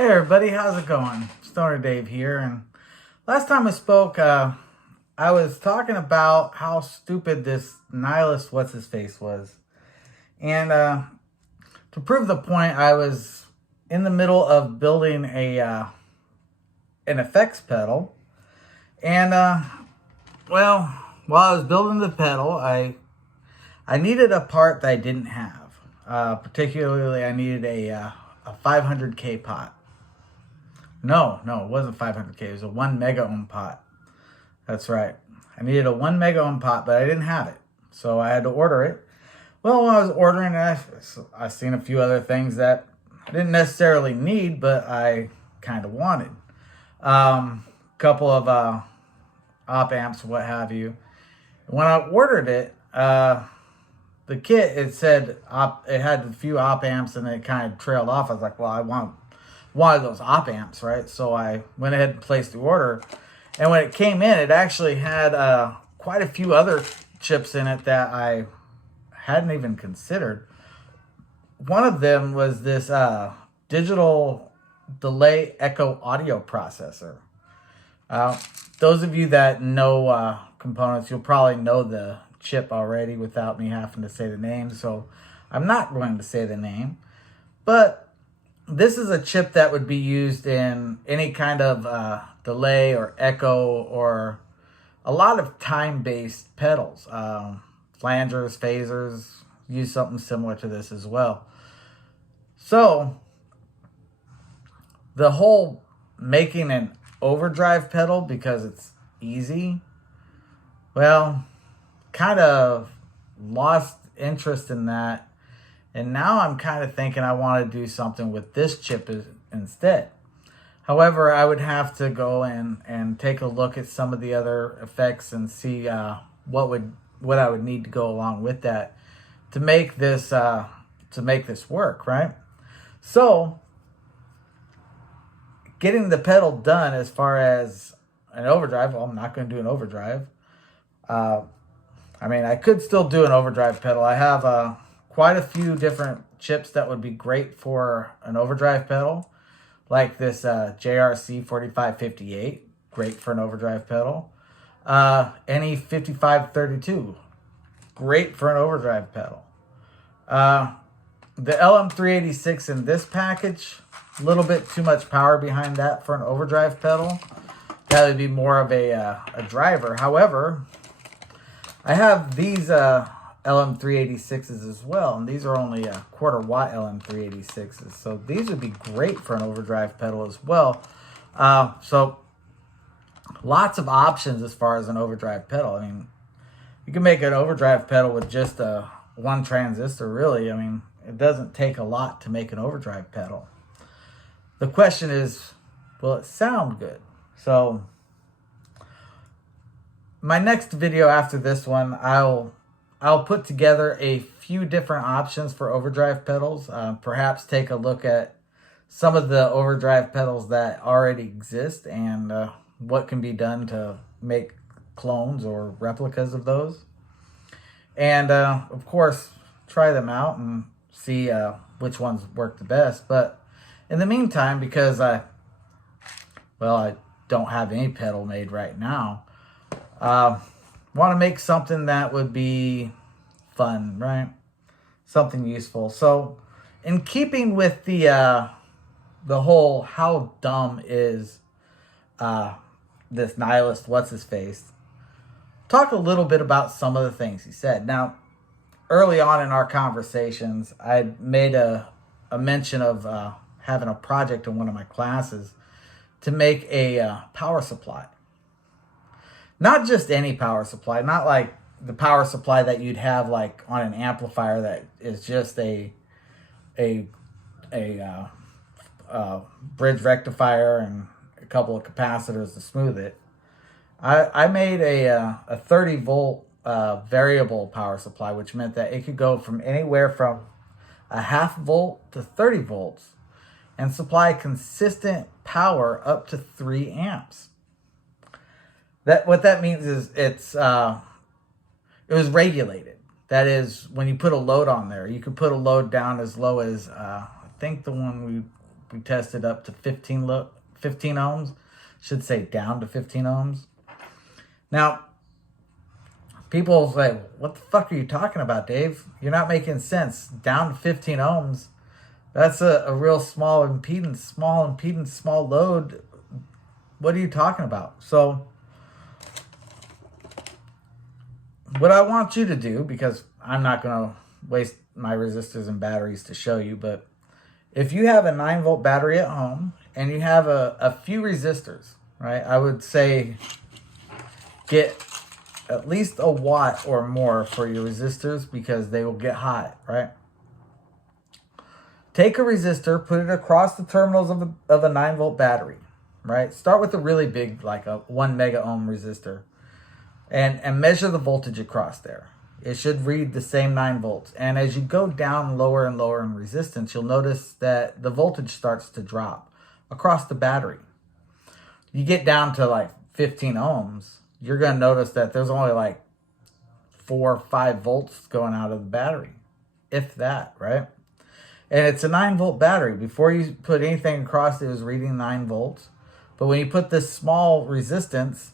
Hey everybody, how's it going? Stoner Dave here, and last time I spoke, I was talking about how stupid this nihilist what's-his-face was. And to prove the point, I was in the middle of building an effects pedal. And, well, while I was building the pedal, I needed a part that I didn't have. Particularly, I needed a 500K pot. No, it wasn't 500K. It was a 1 mega ohm pot. That's right. I needed a 1 mega ohm pot, but I didn't have it. So I had to order it. Well, when I was ordering it, I seen a few other things that I didn't necessarily need, but I kind of wanted. Couple of op amps, what have you. When I ordered it, the kit, it said it had a few op amps, and it kind of trailed off. I was like, well, I want one of those op amps, right? So I went ahead and placed the order. And when it came in, it actually had quite a few other chips in it that I hadn't even considered. One of them was this digital delay echo audio processor. Those of you that know components, you'll probably know the chip already without me having to say the name. So I'm not going to say the name. But this is a chip that would be used in any kind of delay or echo or a lot of time-based pedals. Flangers, phasers, use something similar to this as well. So the whole making an overdrive pedal because it's easy, well, kind of lost interest in that. And now I'm kind of thinking I want to do something with this chip instead. However, I would have to go and take a look at some of the other effects and see what I would need to go along with that to make this work, right? So, getting the pedal done as far as an overdrive, well, I'm not going to do an overdrive. I could still do an overdrive pedal. I have quite a few different chips that would be great for an overdrive pedal, like this JRC 4558, great for an overdrive pedal. NE 5532, great for an overdrive pedal. The LM386 in this package, a little bit too much power behind that for an overdrive pedal. That would be more of a driver. However, I have these LM386s as well, and these are only a quarter watt LM386s, so these would be great for an overdrive pedal as well. So lots of options as far as an overdrive pedal. I mean, you can make an overdrive pedal with just one transistor, really. I mean, it doesn't take a lot to make an overdrive pedal. The question is, will it sound good? So my next video after this one, I'll put together a few different options for overdrive pedals. Perhaps take a look at some of the overdrive pedals that already exist and what can be done to make clones or replicas of those. And of course, try them out and see which ones work the best. But in the meantime, because I don't have any pedal made right now, want to make something that would be fun, right? Something useful. So, in keeping with the whole how dumb is this nihilist what's-his-face, talk a little bit about some of the things he said. Now, early on in our conversations, I made a mention of having a project in one of my classes to make a power supply. Not just any power supply, not like the power supply that you'd have like on an amplifier that is just a bridge rectifier and a couple of capacitors to smooth it. I made a 30 volt variable power supply, which meant that it could go from anywhere from a half volt to 30 volts and supply consistent power up to 3 amps. What that means is it was regulated. That is, when you put a load on there, you could put a load down as low as I think the one we We tested up to 15 ohms. Should say down to 15 ohms. Now, people say, what the fuck are you talking about, Dave? You're not making sense. Down to 15 ohms. That's a real small impedance, small load. What are you talking about? So, what I want you to do, because I'm not going to waste my resistors and batteries to show you, but if you have a 9-volt battery at home and you have a few resistors, right, I would say get at least a watt or more for your resistors because they will get hot, right? Take a resistor, put it across the terminals of a 9-volt battery, right? Start with a really big, like a 1 mega ohm resistor, and measure the voltage across there. It should read the same 9 volts. And as you go down lower and lower in resistance, you'll notice that the voltage starts to drop across the battery. You get down to like 15 ohms, you're going to notice that there's only like 4 or 5 volts going out of the battery, if that, right? And it's a 9-volt battery. Before you put anything across, it was reading 9 volts. But when you put this small resistance,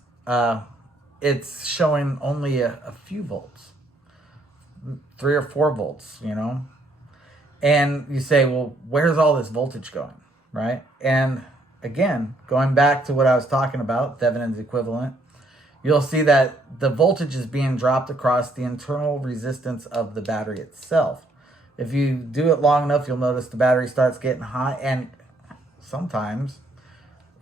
it's showing only a few volts, 3 or 4 volts, you know? And you say, well, where's all this voltage going, right? And again, going back to what I was talking about, Thevenin's equivalent, you'll see that the voltage is being dropped across the internal resistance of the battery itself. If you do it long enough, you'll notice the battery starts getting hot, and sometimes,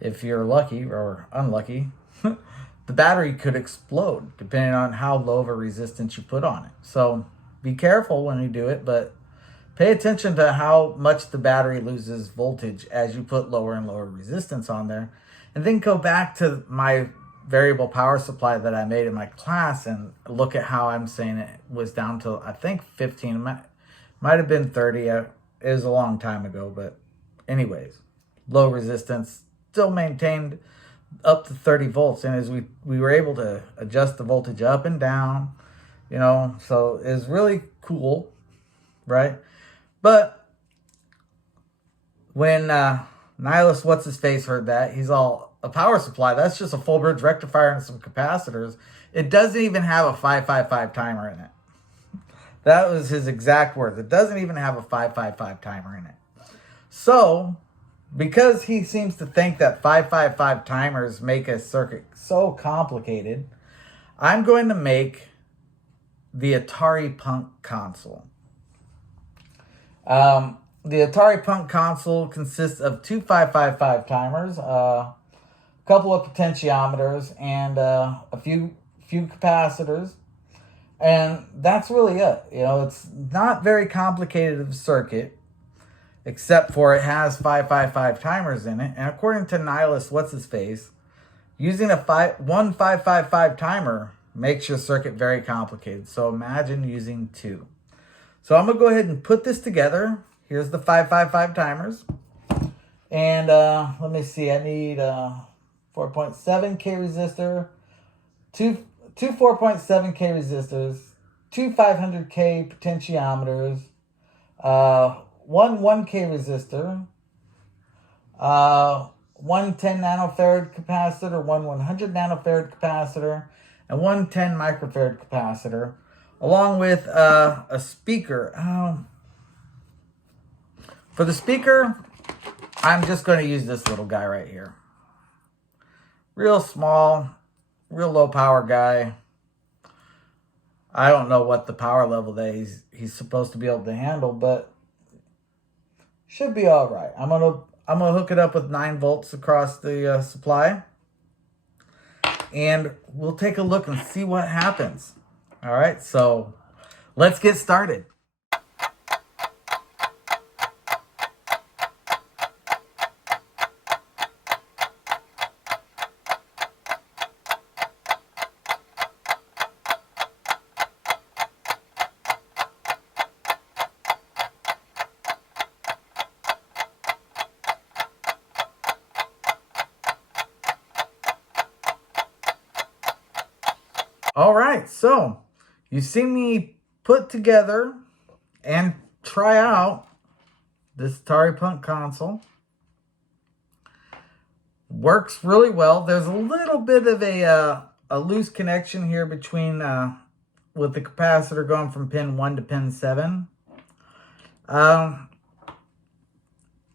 if you're lucky or unlucky, the battery could explode depending on how low of a resistance you put on it. So be careful when you do it, but pay attention to how much the battery loses voltage as you put lower and lower resistance on there. And then go back to my variable power supply that I made in my class and look at how I'm saying it was down to, I think, 15. Might have been 30. It was a long time ago, but anyways, low resistance, still maintained up to 30 volts. And as we were able to adjust the voltage up and down, you know, so it's really cool, right? But when nihilist what's-his-face heard that, he's all, a power supply, that's just a full bridge rectifier and some capacitors. It doesn't even have a 555 timer in it. That was his exact words. It doesn't even have a 555 timer in it. So, because he seems to think that 555 timers make a circuit so complicated, I'm going to make the Atari Punk console. The Atari Punk console consists of 2 555 timers, a couple of potentiometers, and a few capacitors. And that's really it. You know, it's not very complicated of a circuit, except for it has 555 timers in it. And according to nihilist what's-his-face, using one 555 timer makes your circuit very complicated. So imagine using 2. So I'm going to go ahead and put this together. Here's the 555 timers. And let me see, I need 4.7K resistor, two 4.7K resistors, 2 500K potentiometers, one 1K resistor, one 10 nanofarad capacitor, one 100 nanofarad capacitor, and one 10 microfarad capacitor, along with a speaker. For the speaker, I'm just going to use this little guy right here. Real small, real low power guy. I don't know what the power level that he's supposed to be able to handle, but should be all right. I'm gonna hook it up with 9 volts across the supply, and we'll take a look and see what happens. All right, so let's get started. All right, so you see me put together and try out this Atari Punk console. Works really well. There's a little bit of a loose connection here between with the capacitor going from pin 1 to pin 7.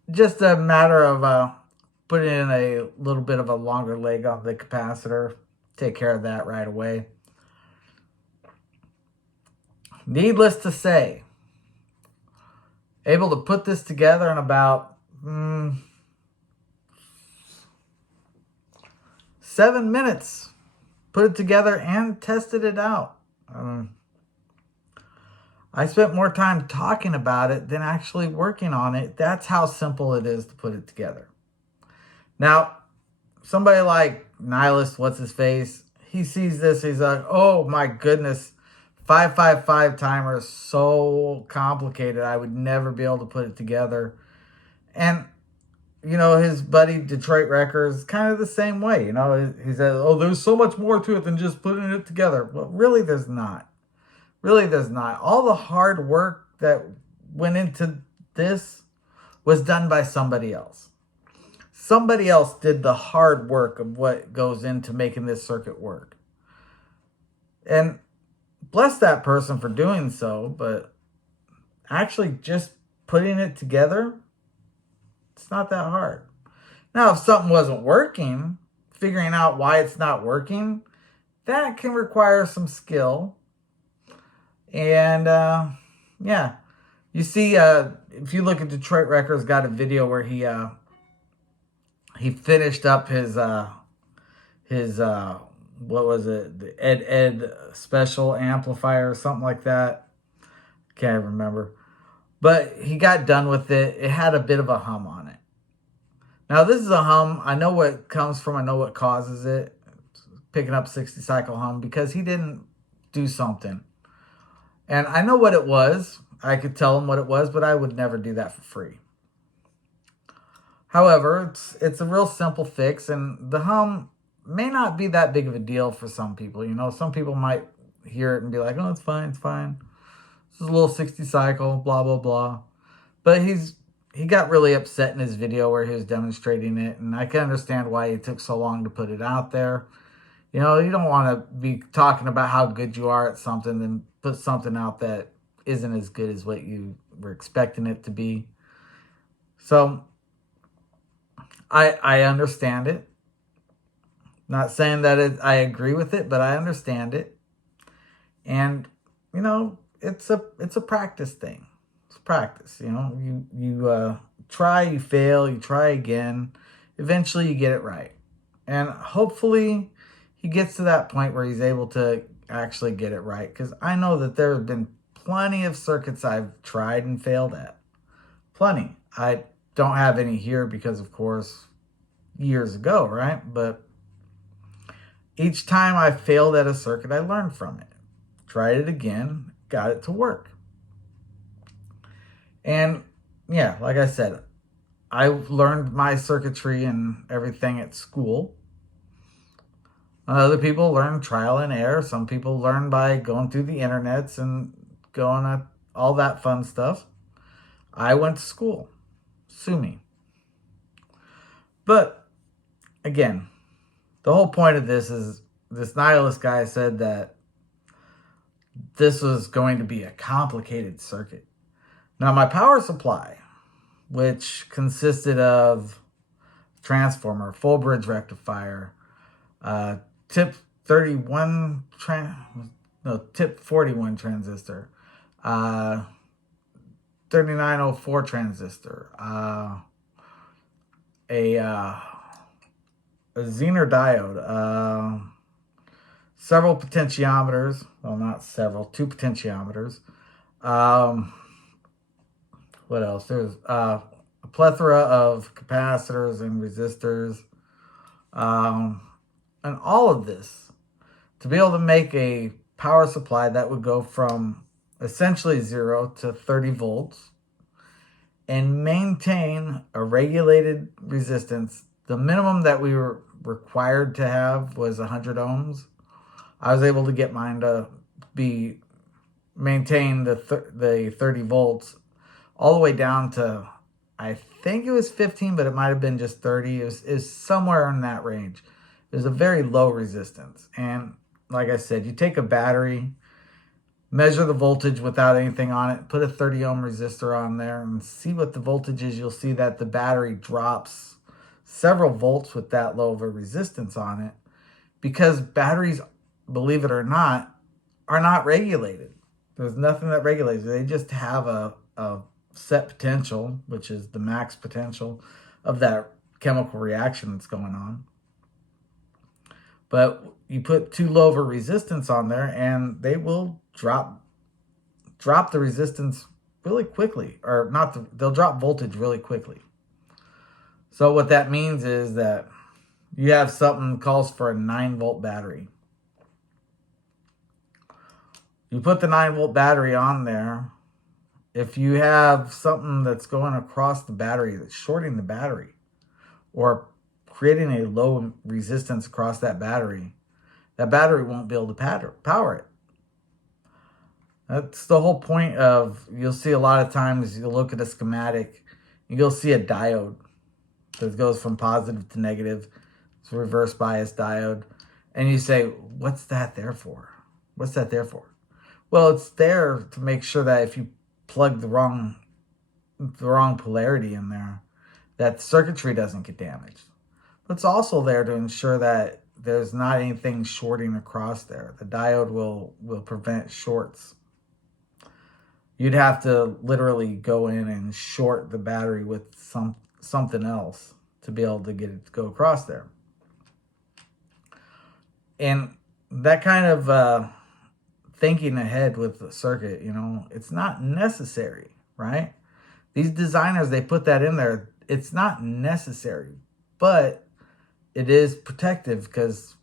Just a matter of putting in a little bit of a longer leg on the capacitor. Take care of that right away. Needless to say, able to put this together in about 7 minutes. Put it together and tested it out. I spent more time talking about it than actually working on it. That's how simple it is to put it together. Now, somebody like Nihilist, what's his face, he sees this, he's like, oh my goodness, 555 timer is so complicated, I would never be able to put it together. And, you know, his buddy Detroit Wrecker is kind of the same way. You know, he says, oh, there's so much more to it than just putting it together. Well, really, there's not. Really, there's not. All the hard work that went into this was done by somebody else. Somebody else did the hard work of what goes into making this circuit work. And bless that person for doing so, but actually just putting it together, it's not that hard. Now, if something wasn't working, figuring out why it's not working, that can require some skill. And yeah, you see, if you look at Detroit Wrecker's got a video where he finished up his what was it, the Ed special amplifier or something like that. Can't remember, but he got done with it. It had a bit of a hum on it. Now this is a hum. I know what it comes from. I know what causes it. It's picking up 60 cycle hum because he didn't do something. And I know what it was. I could tell him what it was, but I would never do that for free. However, it's a real simple fix, and the hum may not be that big of a deal for some people. You know, some people might hear it and be like, oh, it's fine, it's fine. This is a little 60 cycle, blah, blah, blah. But he got really upset in his video where he was demonstrating it, and I can understand why it took so long to put it out there. You know, you don't want to be talking about how good you are at something and put something out that isn't as good as what you were expecting it to be. So, I understand it. Not saying that I agree with it, but I understand it. And, you know, it's a practice thing. It's practice, you know. You try, you fail, you try again. Eventually you get it right. And hopefully he gets to that point where he's able to actually get it right. Because I know that there have been plenty of circuits I've tried and failed at. Plenty. I don't have any here because, of course, years ago, right? But each time I failed at a circuit, I learned from it. Tried it again, got it to work. And yeah, like I said, I learned my circuitry and everything at school. Other people learn trial and error. Some people learn by going through the internets and going at all that fun stuff. I went to school. Sue me. But again, the whole point of this is this nihilist guy said that this was going to be a complicated circuit. Now, my power supply, which consisted of transformer, full bridge rectifier, tip 41 tip 41 transistor, 3904 transistor, a zener diode, several potentiometers. Well, not several, 2 potentiometers. What else? There's a plethora of capacitors and resistors. And all of this to be able to make a power supply that would go from essentially 0 to 30 volts and maintain a regulated resistance. The minimum that we were required to have was 100 ohms. I was able to get mine to maintain the 30 volts all the way down to I think it was 15, but it might have been just 30. It was somewhere in that range. It was a very low resistance. And like I said, you take a battery, measure the voltage without anything on it, put a 30 ohm resistor on there and see what the voltage is. You'll see that the battery drops several volts with that low of a resistance on it, because batteries, believe it or not, are not regulated. There's nothing that regulates it. They just have a set potential, which is the max potential of that chemical reaction that's going on. But you put too low of a resistance on there and they will drop the resistance really quickly, or not, they'll drop voltage really quickly. So what that means is that you have something that calls for a 9-volt battery. You put the 9-volt battery on there. If you have something that's going across the battery that's shorting the battery or creating a low resistance across that battery won't be able to power it. That's the whole point of, you'll see a lot of times, you'll look at a schematic, you'll see a diode that goes from positive to negative. It's a reverse bias diode. And you say, what's that there for? What's that there for? Well, it's there to make sure that if you plug the wrong polarity in there, that the circuitry doesn't get damaged. But it's also there to ensure that there's not anything shorting across there. The diode will prevent shorts. You'd have to literally go in and short the battery with something else to be able to get it to go across there. And that kind of thinking ahead with the circuit, it's not necessary, right? These designers, they put that in there. It's not necessary, but it is protective, because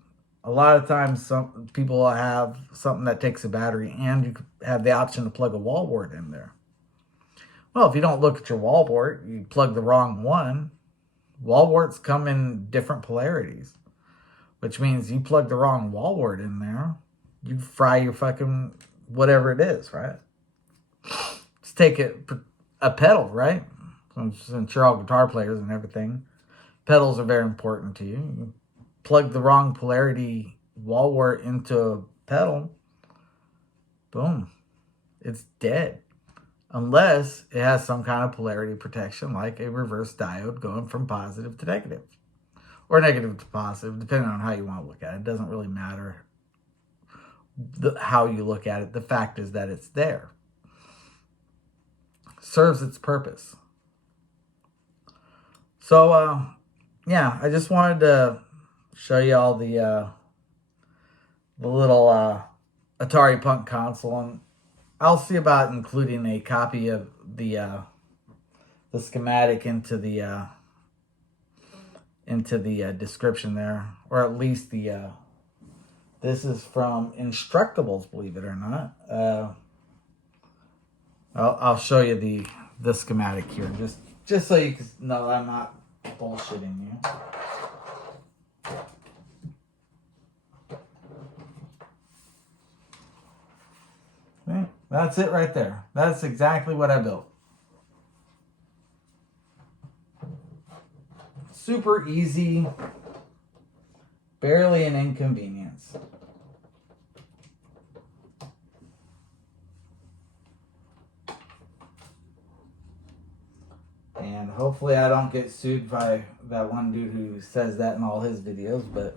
a lot of times some people have something that takes a battery and you have the option to plug a wall wart in there. Well, if you don't look at your wall wart, you plug the wrong one. Wall warts come in different polarities, which means you plug the wrong wall wart in there, you fry your fucking whatever it is, right? Let's take a pedal, right? Since you're all guitar players and everything, pedals are very important to you. You plug the wrong polarity wall wart into a pedal, boom, it's dead. Unless it has some kind of polarity protection, like a reverse diode going from positive to negative, or negative to positive, depending on how you want to look at it. It doesn't really matter how you look at it. The fact is that it's there. Serves its purpose. So, yeah, I just wanted to show you all the little Atari Punk console, and I'll see about including a copy of the schematic into the description there, or at least this is from Instructables, believe it or not. I'll show you the schematic here, just so you can know that I'm not bullshitting you. Okay, that's it right there. That's exactly what I built. Super easy, barely an inconvenience. And hopefully I don't get sued by that one dude who says that in all his videos, but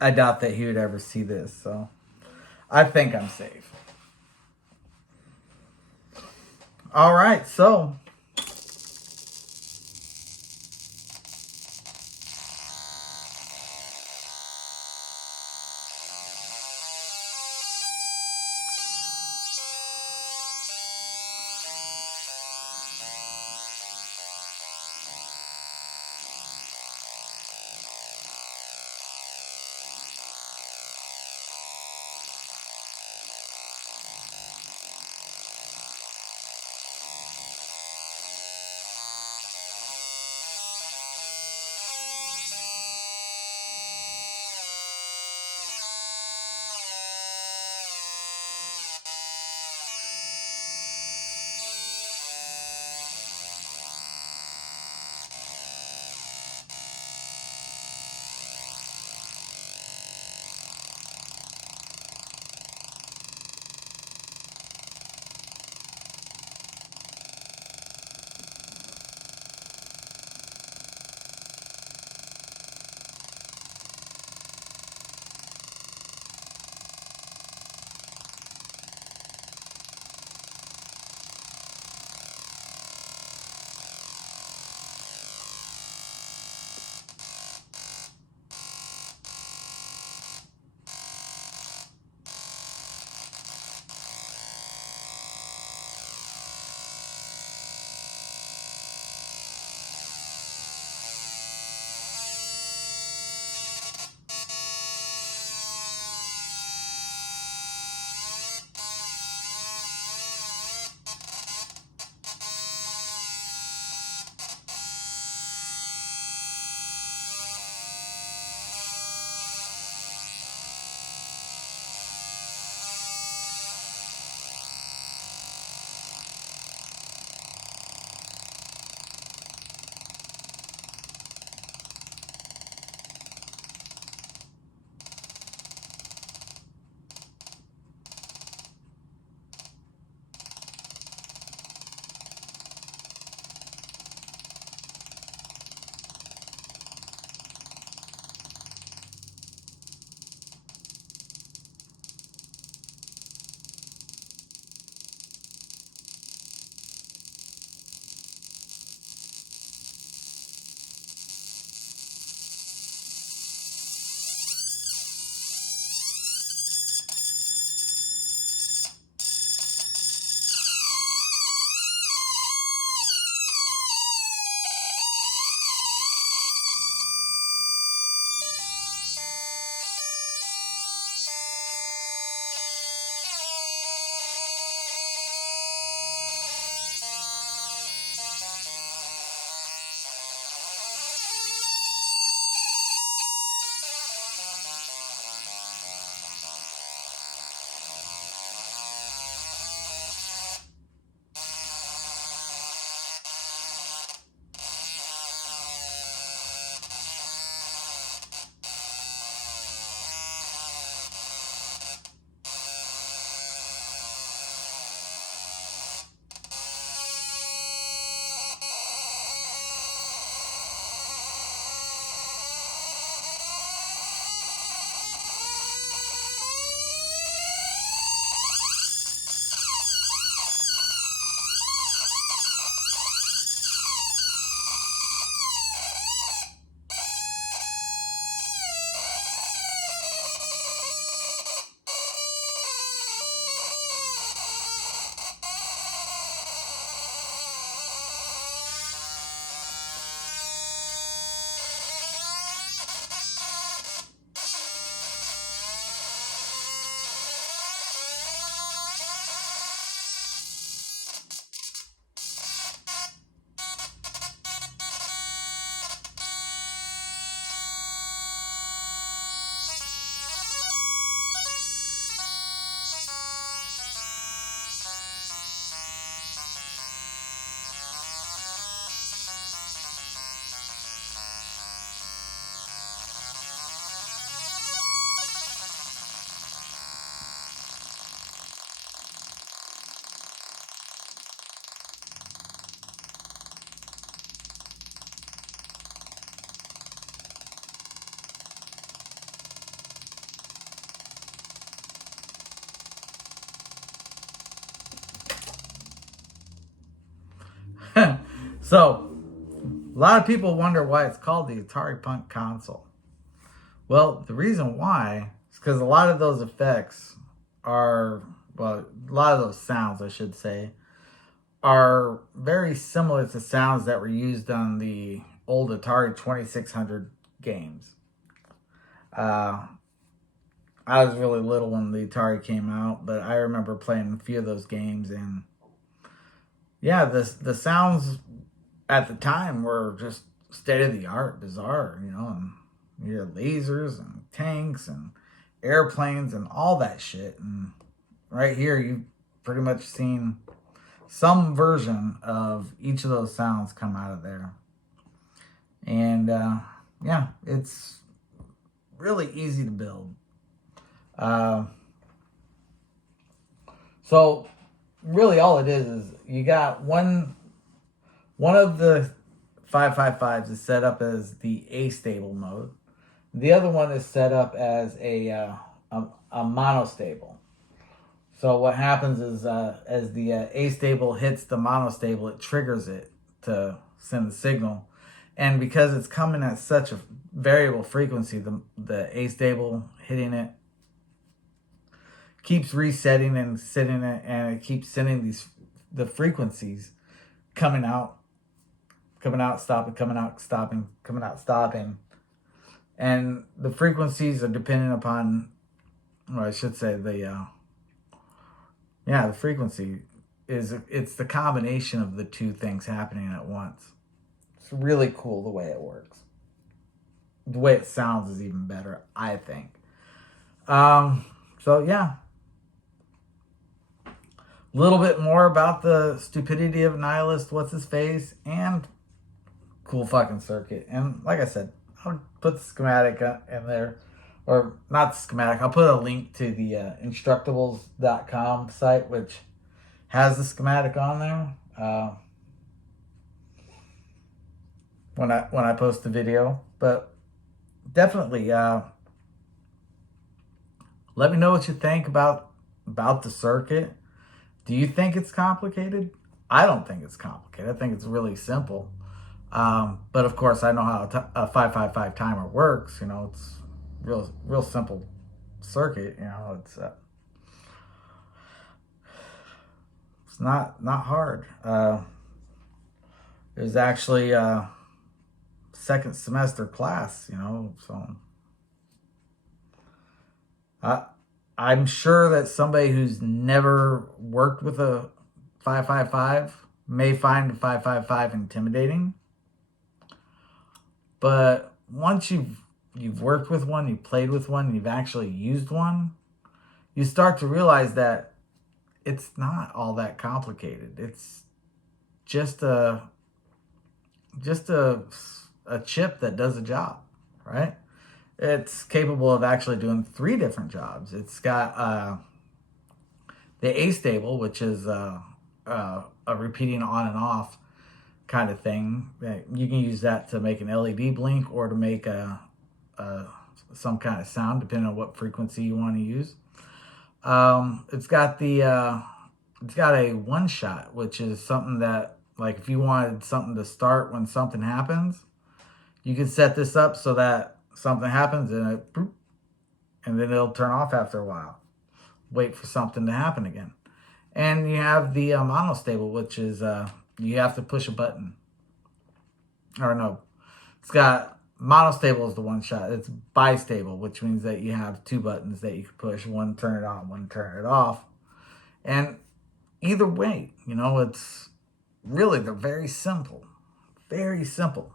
I doubt that he would ever see this, so I think I'm safe. All right, so So, a lot of people wonder why it's called the Atari Punk console. Well, the reason why is because a lot of those effects are, well, a lot of those sounds, I should say, are very similar to sounds that were used on the old Atari 2600 games. I was really little when the Atari came out, but I remember playing a few of those games, and yeah, the sounds at the time were just state of the art, bizarre, you know, and you hear lasers and tanks and airplanes and all that shit. And right here, you've pretty much seen some version of each of those sounds come out of there. And yeah, it's really easy to build. So really all it is you got one of the 555s is set up as the astable mode. The other one is set up as a monostable. So what happens is as the astable hits the monostable, it triggers it to send the signal. And because it's coming at such a variable frequency, the astable hitting it keeps resetting and sitting it, and it keeps sending the frequencies coming out, stopping, coming out, stopping, coming out, stopping. And the frequencies are dependent upon, or I should say the frequency it's the combination of the two things happening at once. It's really cool the way it works. The way it sounds is even better, I think. So yeah. A little bit more about the stupidity of nihilist, what's his face, and cool fucking circuit. And like I said, I'll put the schematic in there, or not the schematic, I'll put a link to the instructables.com site, which has the schematic on there when I post the video. But definitely let me know what you think about the circuit. Do you think it's complicated? I don't think it's complicated. I think it's really simple. But of course, I know how a 555 timer works. You know, it's real simple circuit. You know, it's not hard. There's actually a second semester class. You know, so I'm sure that somebody who's never worked with a 555 may find a 555 intimidating. But once you've worked with one, you've played with one, you've actually used one, you start to realize that it's not all that complicated. It's just a chip that does a job, right? It's capable of actually doing 3 different jobs. It's got the astable, which is a repeating on and off kind of thing. You can use that to make an LED blink or to make some kind of sound, depending on what frequency you want to use. It's got a one shot, which is something that, like, if you wanted something to start when something happens, you can set this up so that something happens and then it'll turn off after a while. Wait for something to happen again. And you have the monostable, which is you have to push a button. Or no, it's got monostable is the one shot. It's bistable, which means that you have 2 buttons that you can push. One turn it on, one turn it off. And either way, you know, it's really, they're very simple. Very simple.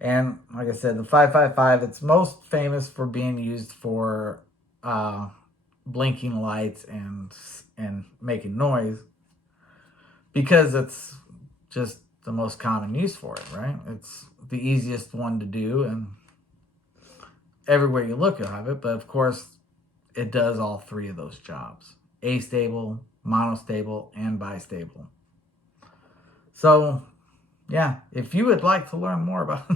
And like I said, the 555, it's most famous for being used for blinking lights and making noise, because it's just the most common use for it, right? It's the easiest one to do, and everywhere you look, you'll have it. But of course, it does all 3 of those jobs: astable, monostable, and bistable. So yeah, if you would like to learn more about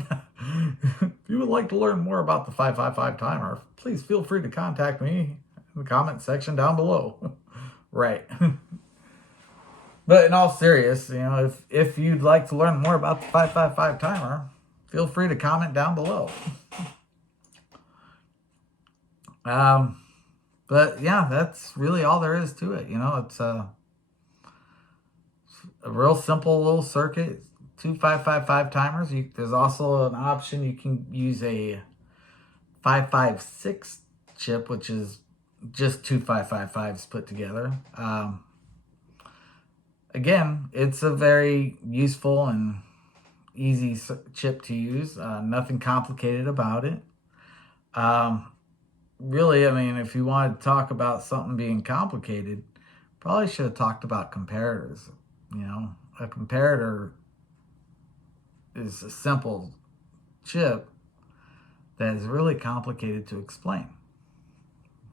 the 555 timer, please feel free to contact me in the comment section down below. Right. But in all seriousness, you know, if you'd like to learn more about the 555 timer, feel free to comment down below. But yeah, that's really all there is to it. You know, it's a real simple little circuit. 2 555 timers. There's also an option you can use a 556 chip, which is just 2 555s put together. Again, it's a very useful and easy chip to use. Nothing complicated about it. Really, I mean, if you wanted to talk about something being complicated, probably should have talked about comparators. You know, a comparator is a simple chip that is really complicated to explain.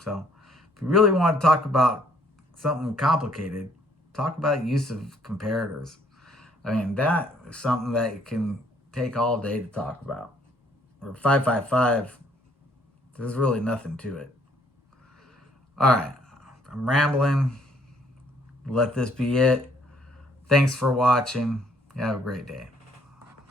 So, if you really want to talk about something complicated, talk about use of comparators. I mean, that is something that you can take all day to talk about. Or 555, there's really nothing to it. All right, I'm rambling. Let this be it. Thanks for watching. Have a great day.